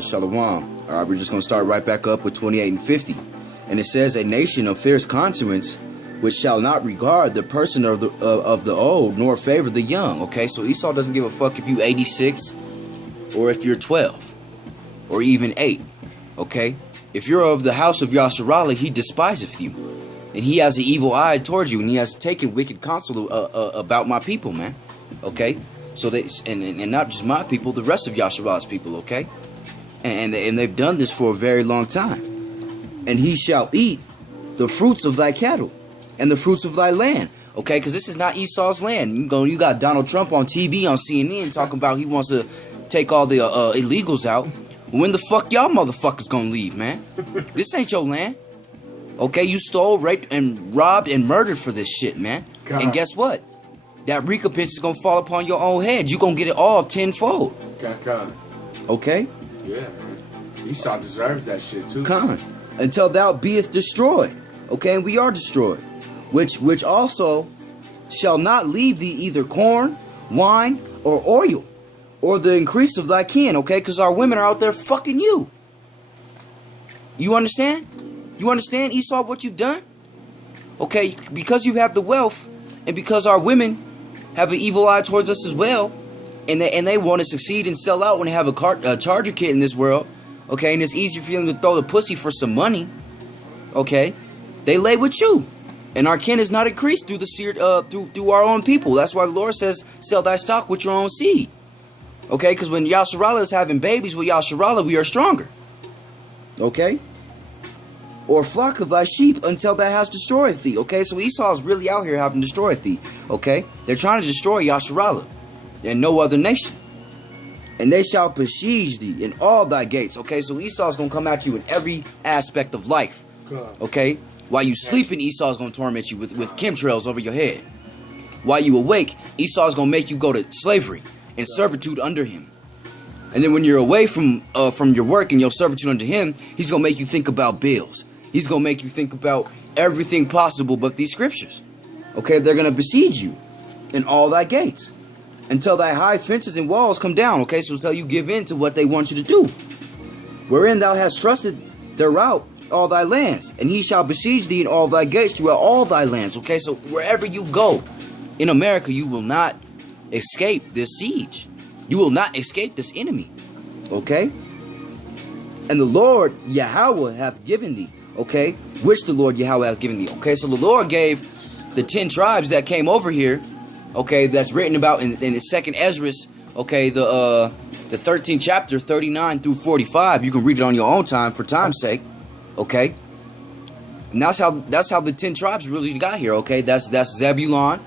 Shalom. We're just going to start right back up with 28 and 50. And it says, a nation of fierce conscience, which shall not regard the person of the old, nor favor the young. Okay, so Esau doesn't give a fuck if you 86 or if you're 12 or even 8. Okay, if you're of the house of Yasharallah, he despiseth you. And he has an evil eye towards you, and he has taken wicked counsel about my people, man. Okay, so they and not just my people, the rest of Yasharallah's people. Okay, and they've done this for a very long time. And he shall eat the fruits of thy cattle and the fruits of thy land. Okay, because this is not Esau's land. You got Donald Trump on TV on CNN talking about he wants to take all the illegals out. When the fuck y'all motherfuckers gonna leave, man? This ain't your land. Okay, you stole, raped, and robbed and murdered for this shit, man. God. And guess what? That recompense is gonna fall upon your own head. You gonna get it all tenfold. God. Okay? Yeah, man. Esau deserves that shit too. Con. Until thou beest destroyed. Okay, and we are destroyed. Which also shall not leave thee either corn, wine, or oil, or the increase of thy kin. Okay, because our women are out there fucking you. You understand? You understand, Esau, what you've done? Okay, because you have the wealth, and because our women have an evil eye towards us as well, and they want to succeed and sell out when they have a charger kit in this world, okay, and it's easier for them to throw the pussy for some money, okay, they lay with you, and our kin is not increased through the seed, through our own people. That's why the Lord says, sell thy stock with your own seed, okay, because when Yasharallah is having babies with Yasharallah, we are stronger, okay. Or flock of thy sheep until thou hast destroyed thee. Okay, so Esau is really out here having destroyed thee. Okay, they're trying to destroy Yasharallah and no other nation. And they shall besiege thee in all thy gates. Okay, so Esau's gonna come at you in every aspect of life. Okay, while you sleeping, Esau's gonna torment you with chemtrails over your head. While you awake, Esau's gonna make you go to slavery and servitude under him. And then when you're away from your work and your servitude under him, he's gonna make you think about bills. He's going to make you think about everything possible but these scriptures. Okay, they're going to besiege you in all thy gates until thy high fences and walls come down. Okay, so until you give in to what they want you to do. Wherein thou hast trusted throughout all thy lands. And he shall besiege thee in all thy gates throughout all thy lands. Okay, so wherever you go in America, you will not escape this siege. You will not escape this enemy. Okay? And the Lord Yahawah hath given thee. Okay, which the Lord Yahawah hath given thee. Okay, so the Lord gave the 10 tribes that came over here. Okay, that's written about in the second Ezra. Okay, the 13th chapter, 39 through 45. You can read it on your own time for time's sake. Okay, and that's how the 10 tribes really got here. Okay, that's Zebulon,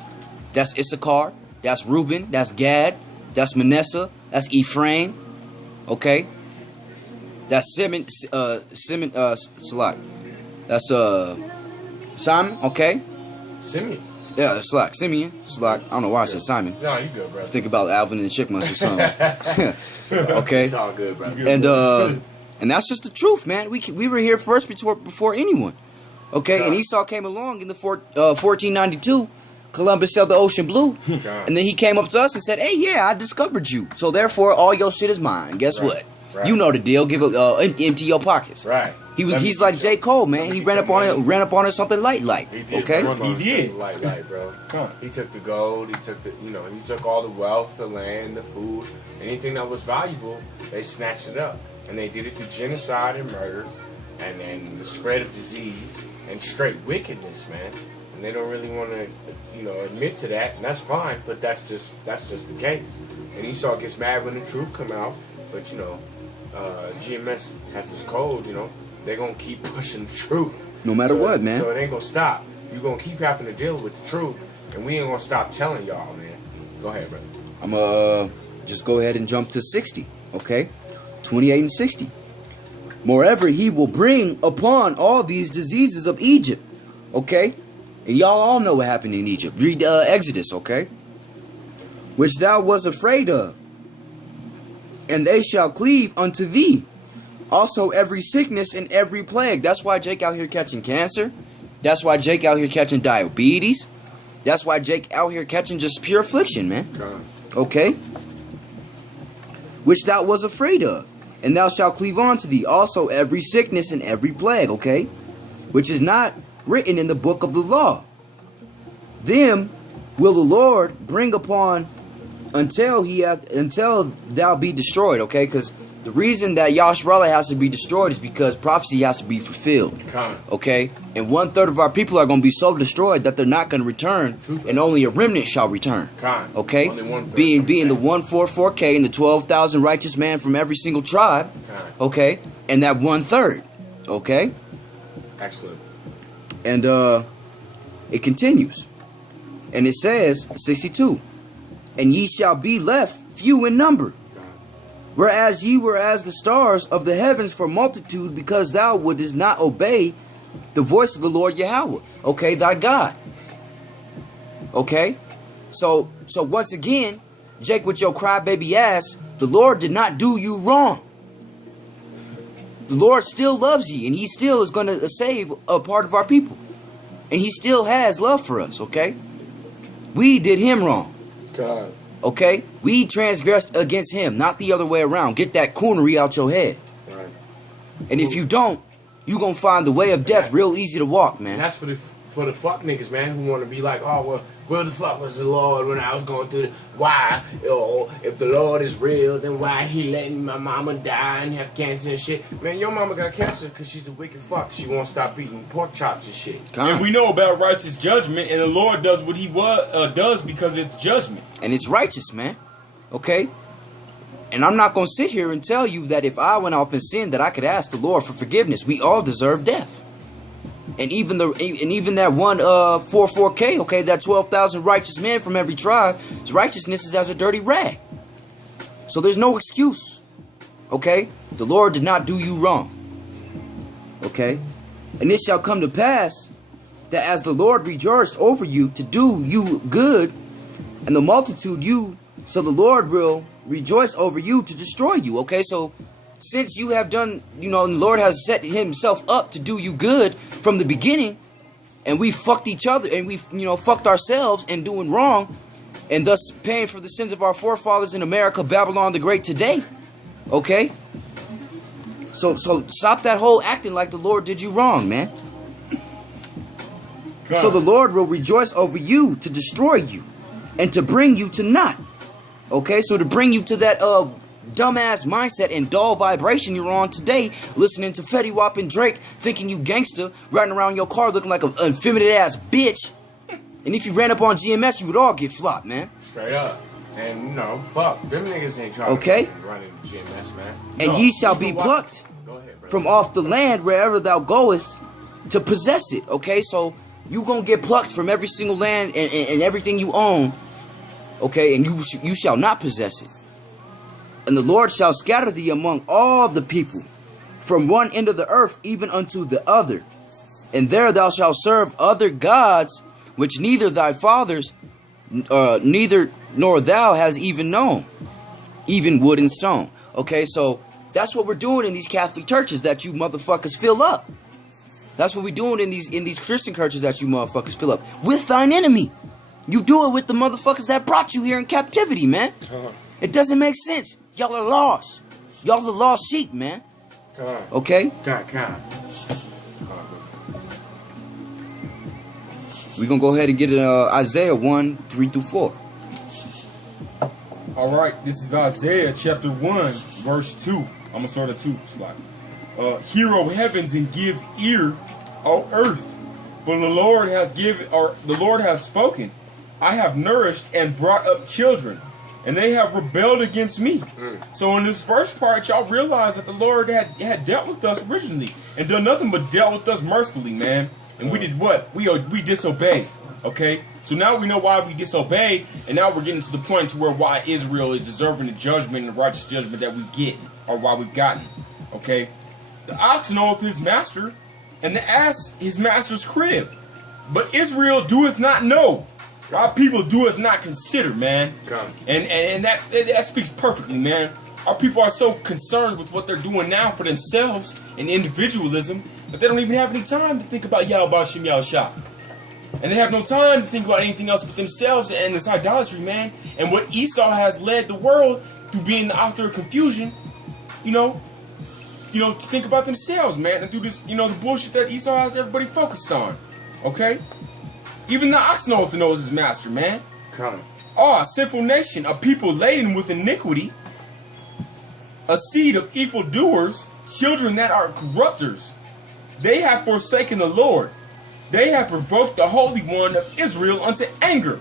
that's Issachar, that's Reuben, that's Gad, that's Manasseh, that's Ephraim. Okay, that's Simon, Salak. That's Simon, okay? Simeon. Yeah, Slack. Simeon. Slack. I don't know why I said Simon. No, you good, bro. Think about Alvin and the Chipmunks or something. Okay. It's all good, bro. And that's just the truth, man. We were here first before anyone. Okay, God. And Esau came along in the 1492. Columbus sailed the ocean blue. God. And then he came up to us and said, hey, yeah, I discovered you. So therefore, all your shit is mine. Guess what? Right. You know the deal. Give empty your pockets. Right. He's like J. Cole, man. He ran up on it something light. He did. Okay. He did. Light, bro. He took the gold. He took he took all the wealth, the land, the food, anything that was valuable. They snatched it up, and they did it through genocide and murder, and then the spread of disease and straight wickedness, man. And they don't really want to, admit to that, and that's fine. But that's just the case. And Esau gets mad when the truth come out, but GMS has this code, they're going to keep pushing the truth. No matter what, man. So it ain't going to stop. You're going to keep having to deal with the truth, and we ain't going to stop telling y'all, man. Go ahead, brother. I'm going to just go ahead and jump to 60, okay? 28 and 60. Moreover, he will bring upon all these diseases of Egypt, okay? And y'all all know what happened in Egypt. Read Exodus, okay? Which thou was afraid of. And they shall cleave unto thee. Also every sickness and every plague. That's why Jake out here catching cancer. That's why Jake out here catching diabetes. That's why Jake out here catching just pure affliction, man. Okay? Which thou was afraid of. And thou shalt cleave unto thee also every sickness and every plague, okay? Which is not written in the book of the law. Them will the Lord bring upon until thou be destroyed, okay? Because the reason that Yahawah has to be destroyed is because prophecy has to be fulfilled, okay? And 1/3 of our people are going to be so destroyed that they're not going to return, and only a remnant shall return, okay? Being the 144K and the 12,000 righteous men from every single tribe, okay? And that 1/3, okay? Excellent. And it continues, and it says 62, and ye shall be left few in number, whereas ye were as the stars of the heavens for multitude, because thou wouldest not obey the voice of the Lord Yahawah, okay, thy God. Okay? So once again, Jake, with your crybaby ass, the Lord did not do you wrong. The Lord still loves you, and he still is going to save a part of our people. And he still has love for us, okay? We did him wrong. God. Okay? We transgressed against him, not the other way around. Get that coonery out your head. Right. And if you don't, you gonna find the way of death real easy to walk, man. And that's for the fuck niggas, man, who want to be like, oh, well, where the fuck was the Lord when I was going through why? Oh, if the Lord is real, then why he letting my mama die and have cancer and shit? Man, your mama got cancer because she's a wicked fuck. She won't stop eating pork chops and shit. And we know about righteous judgment, and the Lord does what he does because it's judgment. And it's righteous, man. Okay? And I'm not going to sit here and tell you that if I went off and sinned that I could ask the Lord for forgiveness. We all deserve death. And even that 144K, okay, that 12,000 righteous men from every tribe, his righteousness is as a dirty rag. So there's no excuse. Okay? The Lord did not do you wrong. Okay? And it shall come to pass that as the Lord rejoiced over you to do you good, and the multitude so the Lord will rejoice over you to destroy you. Okay, so since you have done, and the Lord has set himself up to do you good from the beginning, and we fucked each other, and we, fucked ourselves and doing wrong, and thus paying for the sins of our forefathers in America, Babylon the Great today. Okay? So stop that whole acting like the Lord did you wrong, man. God. So the Lord will rejoice over you to destroy you and to bring you to naught. Okay, so to bring you to that dumbass mindset and dull vibration you're on today, listening to Fetty Wap and Drake, thinking you gangster, riding around your car looking like an effeminate ass bitch. And if you ran up on GMS, you would all get flopped, man. Straight up. And fuck, them niggas ain't trying to run into GMS, man. And ye shall be plucked from off the land wherever thou goest to possess it. Okay, so you gonna get plucked from every single land and everything you own. Okay, and you shall not possess it. And the Lord shall scatter thee among all the people, from one end of the earth even unto the other. And there thou shalt serve other gods, which neither thy fathers, neither nor thou has even known, even wood and stone. Okay, so that's what we're doing in these Catholic churches that you motherfuckers fill up. That's what we're doing in these Christian churches that you motherfuckers fill up. With thine enemy. You do it with the motherfuckers that brought you here in captivity, man. It doesn't make sense. Y'all are lost. Y'all the lost sheep, man. Okay? We're going to go ahead and get Isaiah 1, 3 through 4. Alright, this is Isaiah chapter 1, verse 2. I'm going to start at 2 slide. Hear, O heavens, and give ear, O earth, for the Lord hath spoken. I have nourished and brought up children, and they have rebelled against me. So in this first part, y'all realize that the Lord had dealt with us originally and done nothing but dealt with us mercifully, man. And we did what? We disobeyed. Okay? So now we know why we disobeyed, and now we're getting to the point to why Israel is deserving the judgment and the righteous judgment that we get, or why we've gotten. Okay? The ox knoweth his master, and the ass his master's crib. But Israel doeth not know. Our people doeth not consider, man. And that speaks perfectly, man. Our people are so concerned with what they're doing now for themselves and individualism that they don't even have any time to think about bahashem, Yahawashi. And they have no time to think about anything else but themselves and this idolatry, man. And what Esau has led the world through being the author of confusion, to think about themselves, man, and do this, the bullshit that Esau has everybody focused on. Okay? Even the ox knows to know his master, man. Come. Oh, a sinful nation, a people laden with iniquity, a seed of evildoers, children that are corrupters. They have forsaken the Lord. They have provoked the Holy One of Israel unto anger.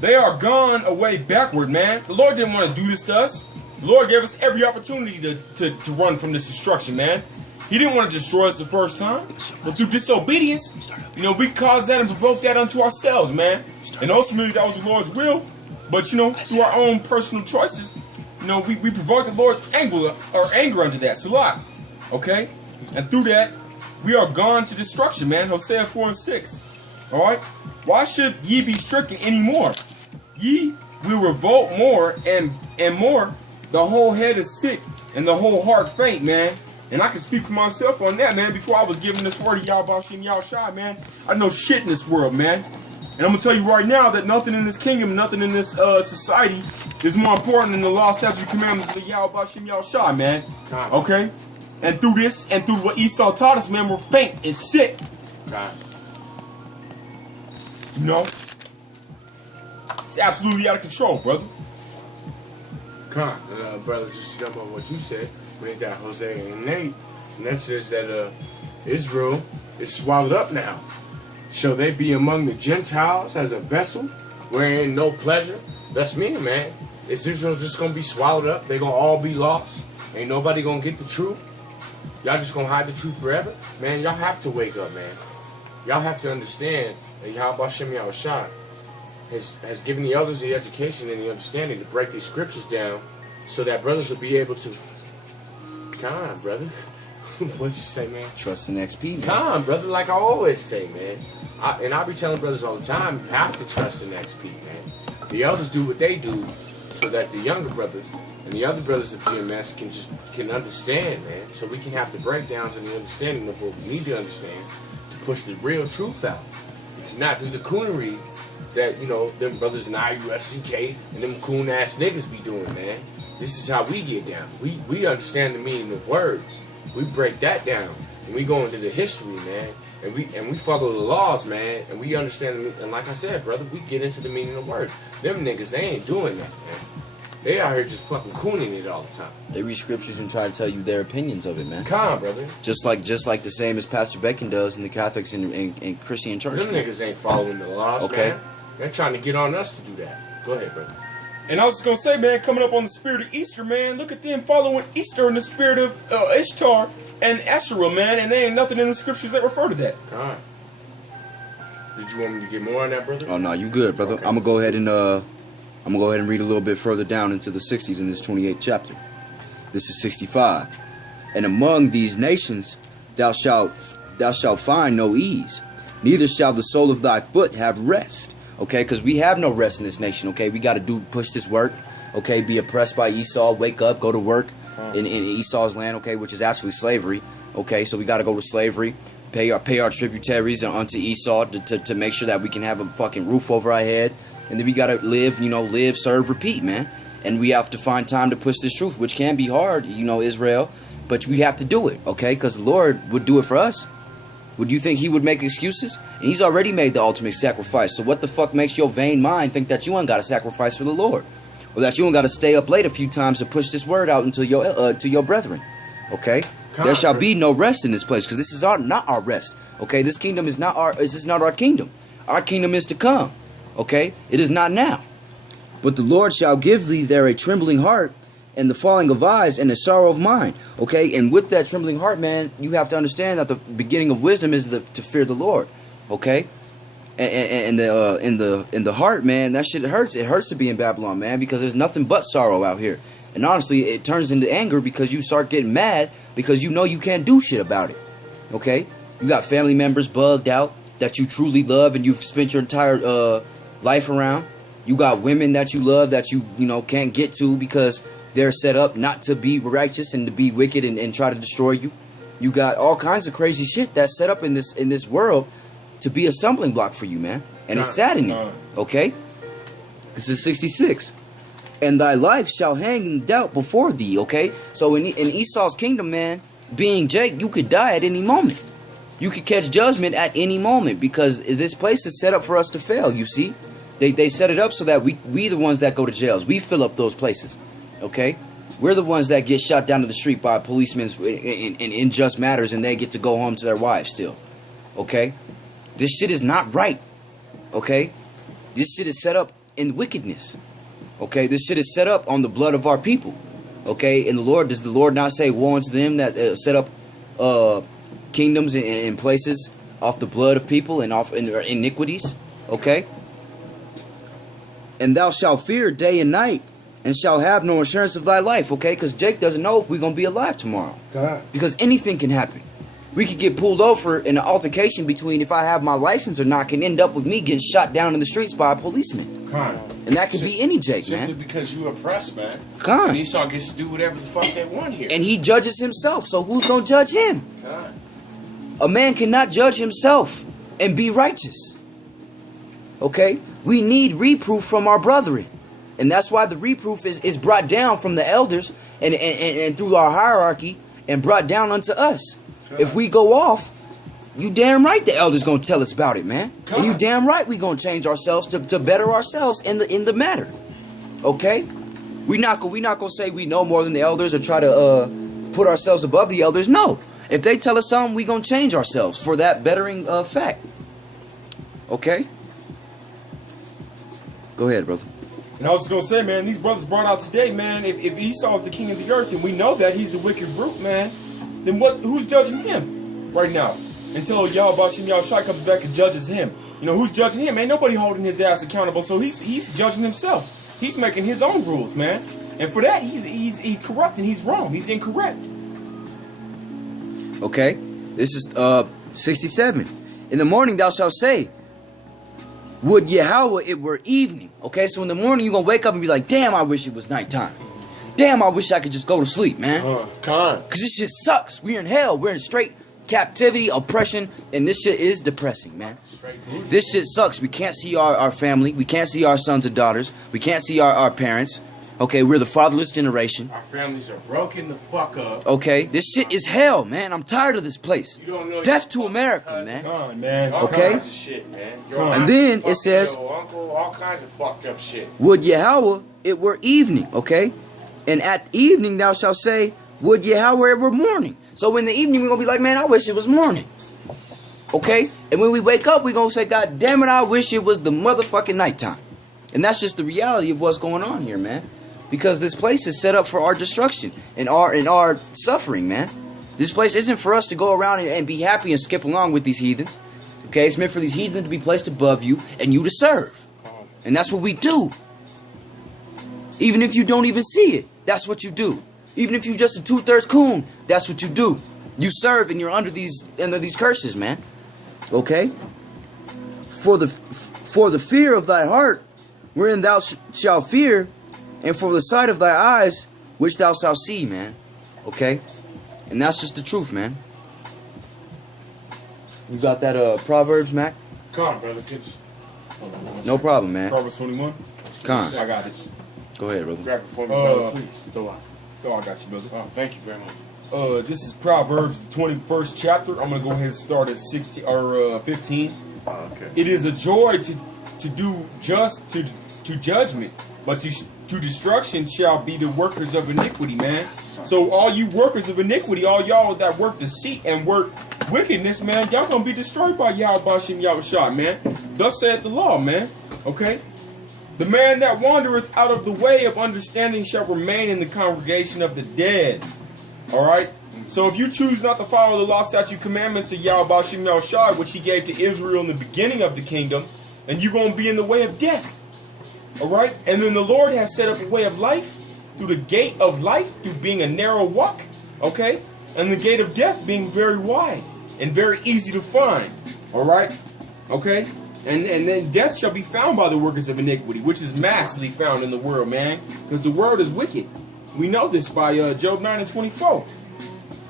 They are gone away backward, man. The Lord didn't want to do this to us. The Lord gave us every opportunity to run from this destruction, man. He didn't want to destroy us the first time. But through disobedience, we caused that and provoked that unto ourselves, man. And ultimately, that was the Lord's will. But, through our own personal choices, we provoked the Lord's anger unto that. Salah. Okay? And through that, we are gone to destruction, man. Hosea 4:6. Alright? Why should ye be stricken anymore? Ye will revolt more and more. The whole head is sick and the whole heart faint, man. And I can speak for myself on that, man. Before I was given this word of Yahawashi and Yahawashi, man, I know shit in this world, man. And I'm going to tell you right now that nothing in this kingdom, nothing in this society is more important than the law, statutes, and commandments of Yahawashi and Yahawashi, man. Okay? And through this, and through what Esau taught us, man, we're faint and sick. It's absolutely out of control, brother. Brother, just to jump on what you said, we got Hosea and Nate, and that says that Israel is swallowed up now. Shall they be among the Gentiles as a vessel, wherein no pleasure? That's me, man. Is Israel just gonna be swallowed up? They gonna all be lost? Ain't nobody gonna get the truth? Y'all just gonna hide the truth forever? Man, y'all have to wake up, man. Y'all have to understand that Yahawashi has given the elders the education and the understanding to break these scriptures down so that brothers will be able to... Come on, brother. What'd you say, man? Trust in XP, man. Come on, brother, like I always say, man. I be telling brothers all the time, you have to trust in XP, man. The elders do what they do so that the younger brothers and the other brothers of GMS can understand, man. So we can have the breakdowns and the understanding of what we need to understand to push the real truth out. It's not through the coonery that, them brothers in IUSCK and them coon-ass niggas be doing, man. This is how we get down. We understand the meaning of words. We break that down. And we go into the history, man. And we follow the laws, man. And we understand them. And like I said, brother, we get into the meaning of words. Them niggas, they ain't doing that, man. They out here just fucking cooning it all the time. They read scriptures and try to tell you their opinions of it, man. Come on, brother. Just like the same as Pastor Bacon does in the Catholics and Christian church. Them niggas ain't following the laws, okay, man. They're trying to get on us to do that. Go ahead, brother. And I was just going to say, man, coming up on the spirit of Easter, man, look at them following Easter in the spirit of Ishtar and Asherah, man, and there ain't nothing in the scriptures that refer to that. Come on. Did you want me to get more on that, brother? Oh, no, you good, brother. Okay. I'm going to go ahead and read a little bit further down into the 60s in this 28th chapter. This is 65. And among these nations thou shalt find no ease, neither shall the sole of thy foot have rest. Okay, because we have no rest in this nation. Okay, we got to push this work. Okay, be oppressed by Esau, wake up, go to work in Esau's land. Okay, which is actually slavery. Okay, so we got to go to slavery, pay our tributaries unto Esau to make sure that we can have a fucking roof over our head, and then we got to live, serve, repeat, man. And we have to find time to push this truth, which can be hard, Israel, but we have to do it. Okay, because the Lord would do it for us. Would you think he would make excuses? And he's already made the ultimate sacrifice. So what the fuck makes your vain mind think that you ain't got to sacrifice for the Lord? Or that you ain't got to stay up late a few times to push this word out to your brethren? Okay? There shall be no rest in this place, because this is not our rest. Okay? This kingdom is not our kingdom. Our kingdom is to come. Okay? It is not now. But the Lord shall give thee there a trembling heart, and the falling of eyes, and the sorrow of mind. Okay, and with that trembling heart, man, you have to understand that the beginning of wisdom is to fear the Lord. Okay, and in the heart, man, that shit hurts. It hurts to be in Babylon, man, because there's nothing but sorrow out here. And honestly, it turns into anger because you start getting mad because you know you can't do shit about it. Okay, you got family members bugged out that you truly love and you've spent your entire life around. You got women that you love that you can't get to because they're set up not to be righteous and to be wicked and try to destroy you. You got all kinds of crazy shit that's set up in this world to be a stumbling block for you, man. And it's saddening. Okay? This is 66. And thy life shall hang in doubt before thee, okay? So in Esau's kingdom, man, being Jake, you could die at any moment. You could catch judgment at any moment because this place is set up for us to fail, you see. They set it up so that we the ones that go to jails. We fill up those places, okay? We're the ones that get shot down to the street by policemen in unjust matters, and they get to go home to their wives still, okay? This shit is not right, okay? This shit is set up in wickedness, okay? This shit is set up on the blood of our people, okay? And does the Lord not say, woe unto them that set up kingdoms and places off the blood of people and off in their iniquities, okay? And thou shalt fear day and night, and shall have no assurance of thy life, okay? Because Jake doesn't know if we're going to be alive tomorrow. God. Because anything can happen. We could get pulled over in an altercation between if I have my license or not can end up with me getting shot down in the streets by a policeman. God. And that could be any Jake, man. Simply because you oppressed, man. God. And Esau gets to do whatever the fuck they want here. And he judges himself, so who's going to judge him? God. A man cannot judge himself and be righteous. Okay? We need reproof from our brethren. And that's why the reproof is brought down from the elders and through our hierarchy and brought down unto us. God. If we go off, you damn right the elders gonna tell us about it, man. God. And you damn right we gonna change ourselves to better ourselves in the matter. Okay? We not gonna say we know more than the elders or try to put ourselves above the elders. No. If they tell us something, we gonna change ourselves for that bettering fact. Okay? Go ahead, brother. And I was just going to say, man, these brothers brought out today, man, if Esau is the king of the earth, and we know that he's the wicked brute, man, then who's judging him right now? Until Yahawashi comes back and judges him. You know, who's judging him? Ain't nobody holding his ass accountable, so he's judging himself. He's making his own rules, man. And for that, he's corrupt and he's wrong. He's incorrect. Okay. This is 67. In the morning thou shalt say, would Yahawah it were evening. Okay, so in the morning you're going to wake up and be like, damn, I wish it was nighttime. Damn, I wish I could just go to sleep, man. Because this shit sucks. We're in hell. We're in straight captivity, oppression, and this shit is depressing, man. This shit sucks. We can't see our family. We can't see our sons and daughters. We can't see our parents. Okay, we're the fatherless generation. Our families are broken the fuck up. Okay, this shit is hell, man. I'm tired of this place. You don't know Death to America, man. Come on, man. All okay? kinds of shit, man. And then it says, your uncle, all kinds of fucked up shit. would Yahawah it were evening, okay? And at evening thou shalt say, would Yahawah it were morning. So in the evening we're going to be like, man, I wish it was morning. Okay? And when we wake up, we're going to say, God damn it, I wish it was the motherfucking nighttime. And that's just the reality of what's going on here, man. Because this place is set up for our destruction and our suffering, man. This place isn't for us to go around and be happy and skip along with these heathens. Okay, it's meant for these heathens to be placed above you and you to serve. And that's what we do. Even if you don't even see it, that's what you do. Even if you're just a 2/3 coon, that's what you do. You serve and you're under these curses, man. Okay? For the fear of thy heart, wherein thou shalt fear, and for the sight of thy eyes, which thou shalt see, man. Okay? And that's just the truth, man. You got that Proverbs, Mac? Come on, brother. No problem, man. Proverbs 21. Come on. I got it. Go ahead, brother. Grab it for me, brother, please. I got you, brother. Oh, thank you very much. This is Proverbs, the 21st chapter. I'm gonna go ahead and start at 16 or 15. Okay. It is a joy to do just to judgment, but to destruction shall be the workers of iniquity, man. So all you workers of iniquity, all y'all that work deceit and work wickedness, man, y'all gonna be destroyed by Yahawashi, man. Thus saith the law, man. Okay? The man that wandereth out of the way of understanding shall remain in the congregation of the dead. Alright? So if you choose not to follow the law, statute, commandments of Yahawashi, which he gave to Israel in the beginning of the kingdom, then you're going to be in the way of death. Alright? And then the Lord has set up a way of life through the gate of life, through being a narrow walk. Okay? And the gate of death being very wide and very easy to find. Alright? Okay? And then death shall be found by the workers of iniquity, which is massively found in the world, man. Because the world is wicked. We know this by Job 9:24.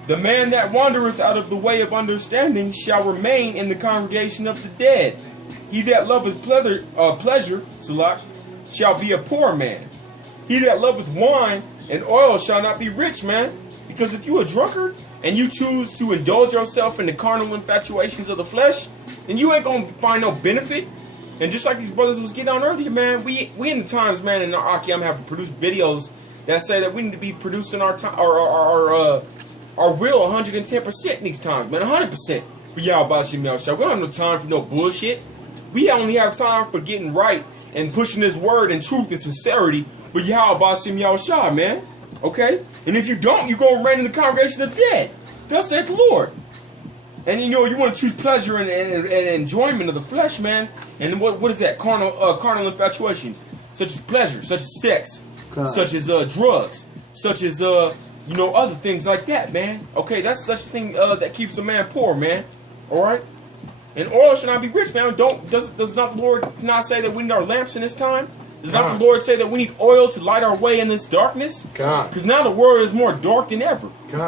The man that wandereth out of the way of understanding shall remain in the congregation of the dead. He that loveth pleasure, Salak, shall be a poor man. He that loveth wine and oil shall not be rich, man. Because if you a drunkard and you choose to indulge yourself in the carnal infatuations of the flesh, then you ain't gonna find no benefit. And just like these brothers was getting on earlier, man, we in the times, man, in our Aki, I'm having produced videos that say that we need to be producing our will 110% in these times, man, 100% for Yahawashi. We don't have no time for no bullshit. We only have time for getting right and pushing this word and truth and sincerity with Yahawashi, man. Okay? And if you don't, you go reign in the congregation of the dead. Thus saith the Lord. And you know, you want to choose pleasure and enjoyment of the flesh, man. And what is that? Carnal infatuations, such as pleasure, such as sex, such as drugs, such as you know, other things like that, man. Okay, that's such a thing that keeps a man poor, man. All right. And oil should not be rich, man. Does not the Lord not say that we need our lamps in this time? Does not the Lord say that we need oil to light our way in this darkness? Because now the world is more dark than ever. You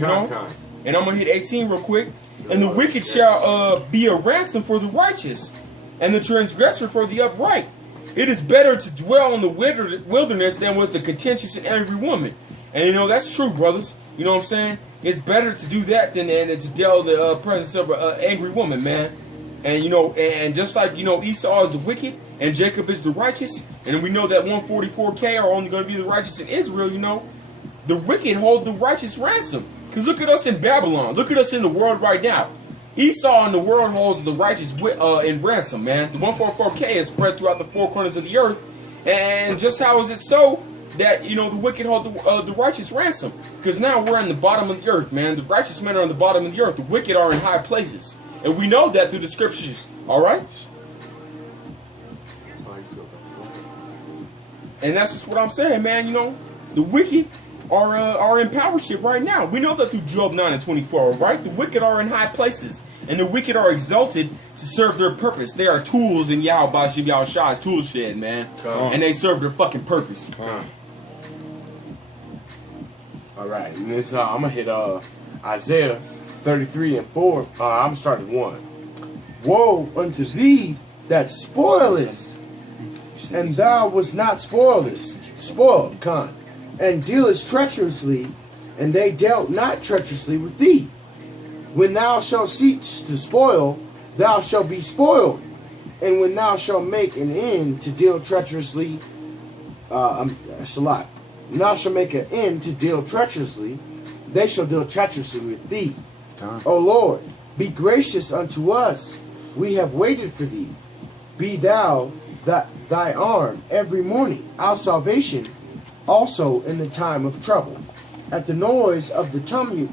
know? And I'm going to hit 18 real quick. And the wicked shall be a ransom for the righteous, and the transgressor for the upright. It is better to dwell in the wilderness than with a contentious and angry woman. And you know, that's true, brothers. You know what I'm saying? It's better to do that than to dwell in the presence of an angry woman, man. And you know, and just like, you know, Esau is the wicked and Jacob is the righteous, and we know that 144K are only going to be the righteous in Israel, you know, the wicked hold the righteous ransom. Because look at us in Babylon. Look at us in the world right now. Esau in the world holds the righteous in ransom, man. The 144K is spread throughout the four corners of the earth. And just how is it so that, you know, the wicked hold the righteous ransom? Because now we're in the bottom of the earth, man. The righteous men are in the bottom of the earth. The wicked are in high places. And we know that through the scriptures. All right? And that's just what I'm saying, man. You know, the wicked are in powership right now. We know that through Job 9 and 24, right? The wicked are in high places, and the wicked are exalted to serve their purpose. They are tools in Yahawah's tool shed, man. And they serve their fucking purpose. Alright, and this, I'm going to hit Isaiah 33 and 4. I'm going to start at 1. Woe unto thee that spoilest, and thou wast not spoiled, and dealest treacherously, and they dealt not treacherously with thee. When thou shalt seek to spoil, thou shalt be spoiled. And when thou shalt make an end to deal treacherously, that's a lot. When thou shalt make an end to deal treacherously, they shall deal treacherously with thee. O Lord, be gracious unto us. We have waited for thee. Be thou thy arm every morning, our salvation, also in the time of trouble. At the noise of the tumult,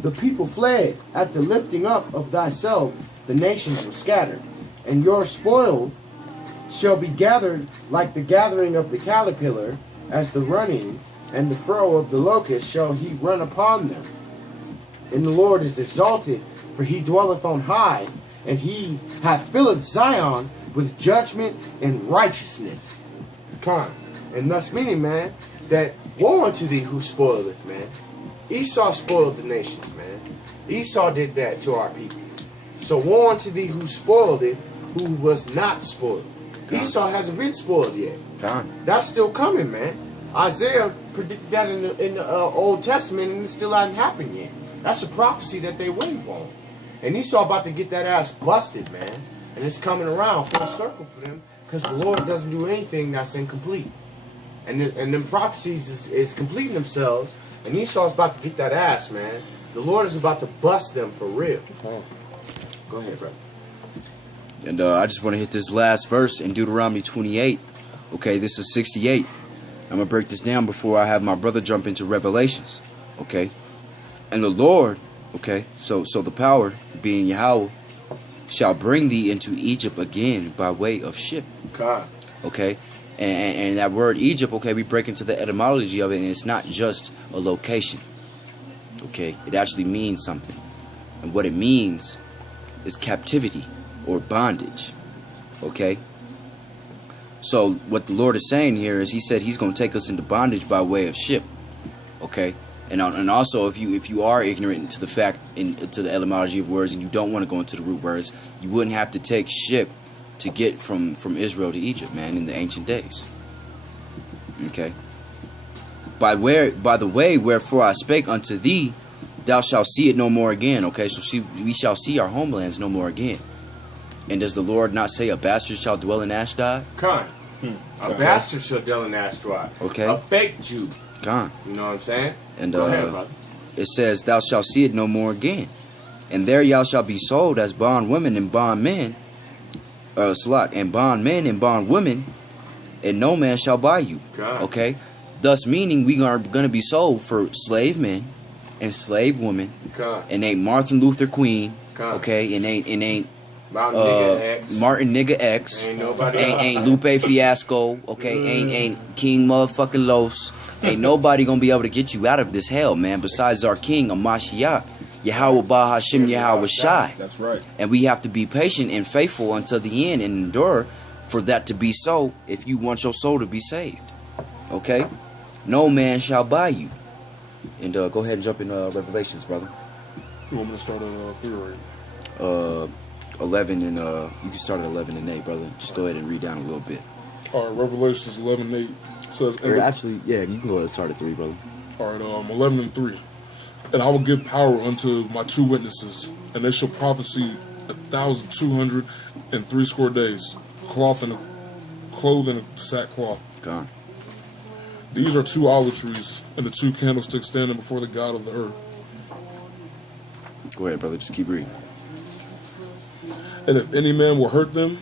the people fled. At the lifting up of thyself, the nations were scattered. And your spoil shall be gathered like the gathering of the caterpillar, as the running and the furrow of the locust shall he run upon them. And the Lord is exalted, for he dwelleth on high, and he hath filled Zion with judgment and righteousness. And thus meaning, man, that woe unto thee who spoileth, man. Esau spoiled the nations, man. Esau did that to our people. So woe unto thee who spoiled it, who was not spoiled. Esau hasn't been spoiled yet. That's still coming, man. Isaiah predicted that in the Old Testament, and it still hasn't happened yet. That's a prophecy that they waiting for. And Esau about to get that ass busted, man. And it's coming around full circle for them, because the Lord doesn't do anything that's incomplete. And them prophecies is completing themselves, and Esau's about to get that ass, man. The Lord is about to bust them for real. Go ahead, brother. And I just want to hit this last verse in Deuteronomy 28. Okay, this is 68. I'm going to break this down before I have my brother jump into Revelations. Okay. And the Lord, okay, so the power, being Yahawah, shall bring thee into Egypt again by way of ship. God. Okay. And that word Egypt, okay, we break into the etymology of it, and it's not just a location. Okay. It actually means something. And what it means is captivity or bondage. Okay. So what the Lord is saying here is he said he's going to take us into bondage by way of ship. Okay. And also, if you are ignorant to the fact, to the etymology of words, and you don't want to go into the root words, you wouldn't have to take ship to get from Israel to Egypt, man, in the ancient days. Okay. By the way, wherefore I spake unto thee, thou shalt see it no more again. Okay, so we shall see our homelands no more again. And does the Lord not say a bastard shall dwell in Ashdod? Con. A bastard shall dwell in Ashdod. Okay. A fake Jew. Con. You know what I'm saying? And Go ahead, brother. it says, thou shalt see it no more again. And there y'all shall be sold as bondwomen and bondmen, and bondmen and bondwomen, and no man shall buy you. God. Okay? Thus meaning we are going to be sold for slave men and slave women. God. And ain't Martin Luther Queen. God. Okay? And ain't Martin Nigga X. Martin Nigga X. Ain't nobody ain't Lupe Fiasco. Okay? Ain't King motherfucking Los. Ain't nobody gonna be able to get you out of this hell, man, besides our king, Amashiach, Yahawah, bahashem, Yahawashi. That's right. And we have to be patient and faithful until the end and endure for that to be so if you want your soul to be saved. Okay? No man shall buy you. And go ahead and jump in Revelations, brother. You want me to start at 3 or 8? 11 and you can start at 11 and 8, brother. Just go ahead and read down a little bit. All right, Revelations 11 and 8 says. Or actually, yeah, you can go ahead and start at 3, brother. All right, 11 and 3. And I will give power unto my 2 witnesses, and they shall prophesy 1,260 days, clothed in a sackcloth. Gone. These are 2 olive trees and the 2 candlesticks standing before the God of the earth. Go ahead, brother. Just keep reading. And if any man will hurt them,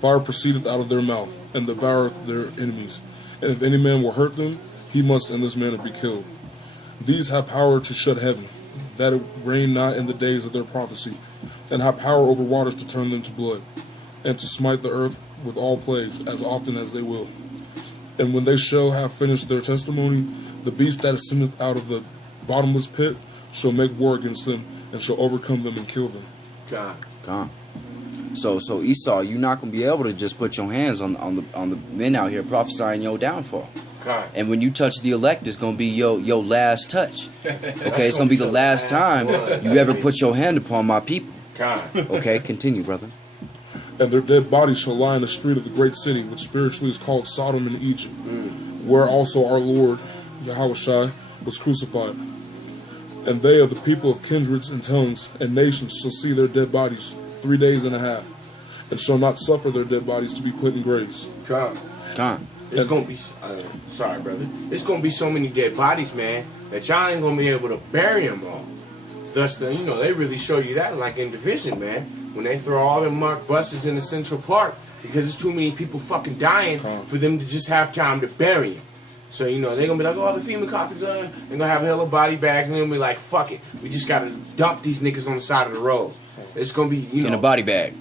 fire proceedeth out of their mouth, and devoureth their enemies. And if any man will hurt them, he must in this manner be killed. These have power to shut heaven, that it rain not in the days of their prophecy, and have power over waters to turn them to blood, and to smite the earth with all plagues, as often as they will. And when they shall have finished their testimony, the beast that ascendeth out of the bottomless pit shall make war against them, and shall overcome them and kill them. God. Gone. So Esau, you're not gonna be able to just put your hands on the men out here prophesying your downfall. God. And when you touch the elect, it's gonna be your last touch. Okay, it's gonna be the last time you ever put your hand upon my people. God. Okay, continue, brother. And their dead bodies shall lie in the street of the great city, which spiritually is called Sodom and Egypt, where also our Lord, Yahawashi, was crucified. And they of the people of kindreds and tongues and nations shall see their dead bodies 3 days and a half, and shall not suffer their dead bodies to be put in graves. God. Gone. It's gonna be sorry, brother. It's gonna be so many dead bodies, man, that y'all ain't gonna be able to bury them all. Thus, they really show you that, like in Division, man, when they throw all them marked buses in the Central Park because there's too many people fucking dying for them to just have time to bury them. So they're gonna be like, oh, the FEMA coffins are. They're gonna have hella body bags, and they're gonna be like, fuck it, we just gotta dump these niggas on the side of the road. It's gonna be, In a body bag.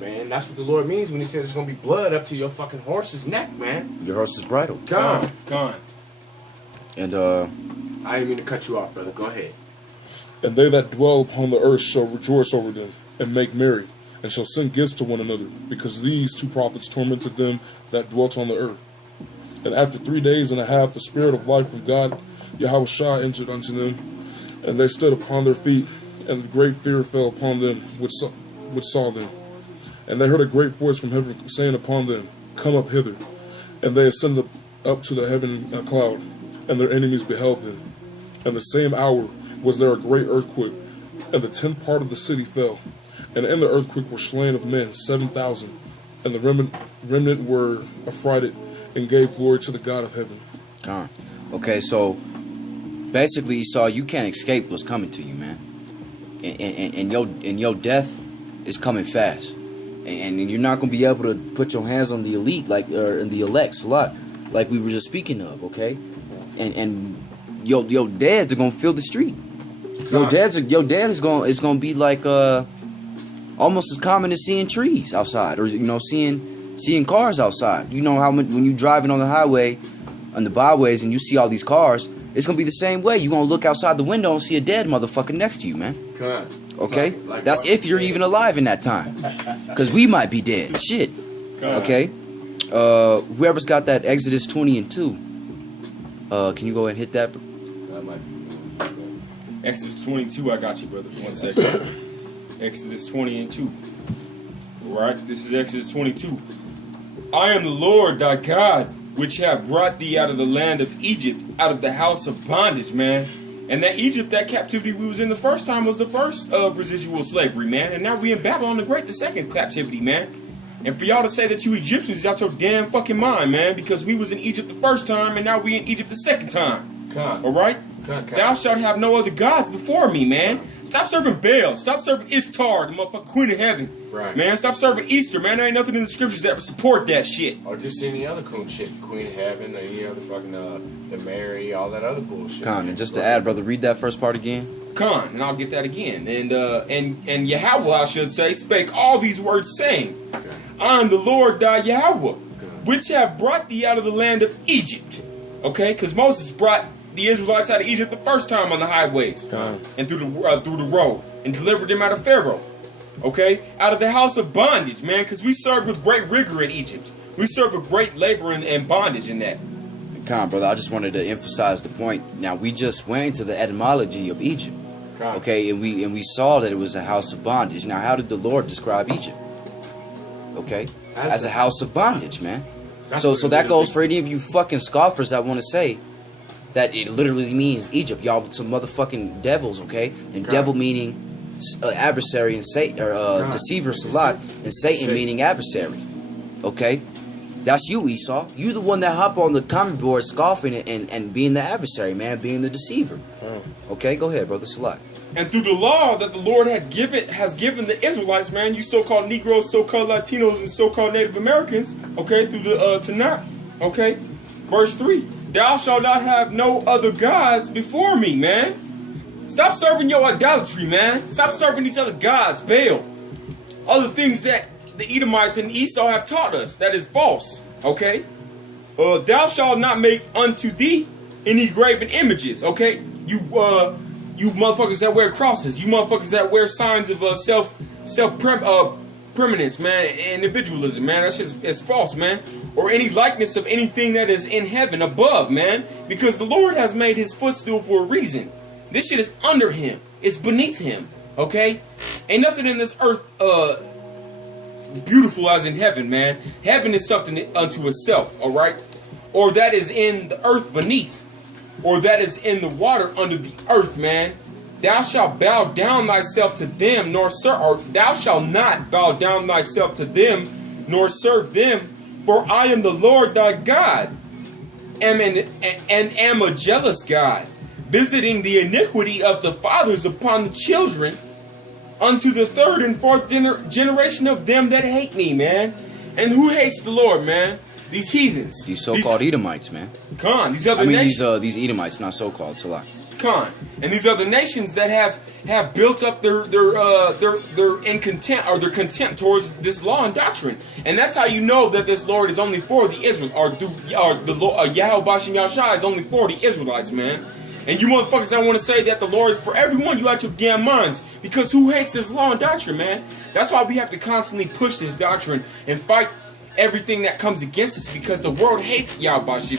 Man. That's what the Lord means when He says it's gonna be blood up to your fucking horse's neck, man. Your horse is bridled. Con. And I didn't mean to cut you off, brother. Go ahead. And they that dwell upon the earth shall rejoice over them, and make merry, and shall send gifts to one another, because these 2 prophets tormented them that dwelt on the earth. And after 3 days and a half, the Spirit of life from God, Yahawashi, entered unto them, and they stood upon their feet, and great fear fell upon them which saw them. And they heard a great voice from heaven saying upon them, Come up hither. And they ascended up to the heaven in a cloud, and their enemies beheld them. And the same hour was there a great earthquake, and the 10th part of the city fell. And in the earthquake were slain of men 7,000, and the remnant were affrighted, and gave glory to the God of heaven. Okay, so basically, Esau, you can't escape what's coming to you, man. And your death is coming fast. And you're not gonna be able to put your hands on the elite and the elects a lot, like we were just speaking of, okay? And your dads are gonna fill the street. Your dad is gonna be like almost as common as seeing trees outside, or seeing cars outside. You know how when you're driving on the highway, on the byways, and you see all these cars, it's gonna be the same way. You're gonna look outside the window and see a dead motherfucker next to you, man. Okay? That's if you're even alive in that time. Because we might be dead. Shit. Okay? Whoever's got that Exodus 20 and 2, can you go ahead and hit that? Exodus 22, I got you, brother. 1 second. Exodus 20 and 2. Alright, this is Exodus 22. I am the Lord thy God, which have brought thee out of the land of Egypt, out of the house of bondage, man. And that Egypt, that captivity we was in the first time was the first residual slavery, man. And now we in Babylon the Great, the second captivity, man. And for y'all to say that you Egyptians is out your damn fucking mind, man, because we was in Egypt the first time and now we in Egypt the second time. Alright? Thou shalt have no other gods before me, man. Stop serving Baal. Stop serving Ishtar, the motherfucking queen of heaven. Right. Man, stop serving Easter, man. There ain't nothing in the scriptures that would support that shit. Or just any other cool shit. Queen of heaven, any other fucking, the Mary, all that other bullshit. Con, and just to add, brother, read that first part again. Con, and I'll get that again. And Yahawah, I should say, spake all these words, saying, I am the Lord thy Yahawah, which have brought thee out of the land of Egypt. Okay? Because Moses brought the Israelites out of Egypt the first time on the highways and through the road and delivered them out of Pharaoh. Okay? Out of the house of bondage, man, because we served with great rigor in Egypt. We served with great labor and bondage in that. Con, brother, I just wanted to emphasize the point. Now, we just went into the etymology of Egypt. Okay, and we saw that it was a house of bondage. Now, how did the Lord describe Egypt? Okay? As a house of bondage, man. So that goes for any of you fucking scoffers that want to say that it literally means Egypt. Y'all some motherfucking devils, okay? And devil meaning adversary and Satan, or deceiver, salat, and Satan meaning adversary. Okay? That's you, Esau. You the one that hop on the comment board scoffing and being the adversary, man, being the deceiver. Okay, go ahead, brother Salat. And through the law that the Lord has given the Israelites, man, you so-called Negroes, so-called Latinos, and so-called Native Americans, okay, through the Tanakh, okay, verse 3. Thou shalt not have no other gods before me, man. Stop serving your idolatry, man. Stop serving these other gods, Baal. Other things that the Edomites and Esau have taught us that is false, okay? Thou shalt not make unto thee any graven images, okay? You motherfuckers that wear crosses, you motherfuckers that wear signs of self-preeminence, man, individualism, man, that shit is false, man. Or any likeness of anything that is in heaven above, man, because the Lord has made his footstool for a reason. This shit is under him. It's beneath him, okay? Ain't nothing in this earth beautiful as in heaven, man. Heaven is something unto itself, all right? Or that is in the earth beneath, or that is in the water under the earth, man. Thou shalt bow down thyself to them, nor serve, or thou shalt not bow down thyself to them, nor serve them, for I am the Lord thy God, and am a jealous God, visiting the iniquity of the fathers upon the children, unto the third and fourth generation of them that hate me, man. And who hates the Lord, man? These heathens. These so-called Edomites, man. Con, these other nations. These Edomites, not so-called, Salah. Con, and these other nations that have built up their in contempt, or their contempt towards this law and doctrine. And that's how you know that this Lord is only for the Israel, or the Yahawah bahashem Yahawashi is only for the Israelites, man. And you motherfuckers that want to say that the Lord is for everyone, you out your damn minds. Because who hates this law and doctrine, man? That's why we have to constantly push this doctrine and fight everything that comes against us, because the world hates Yahawashi.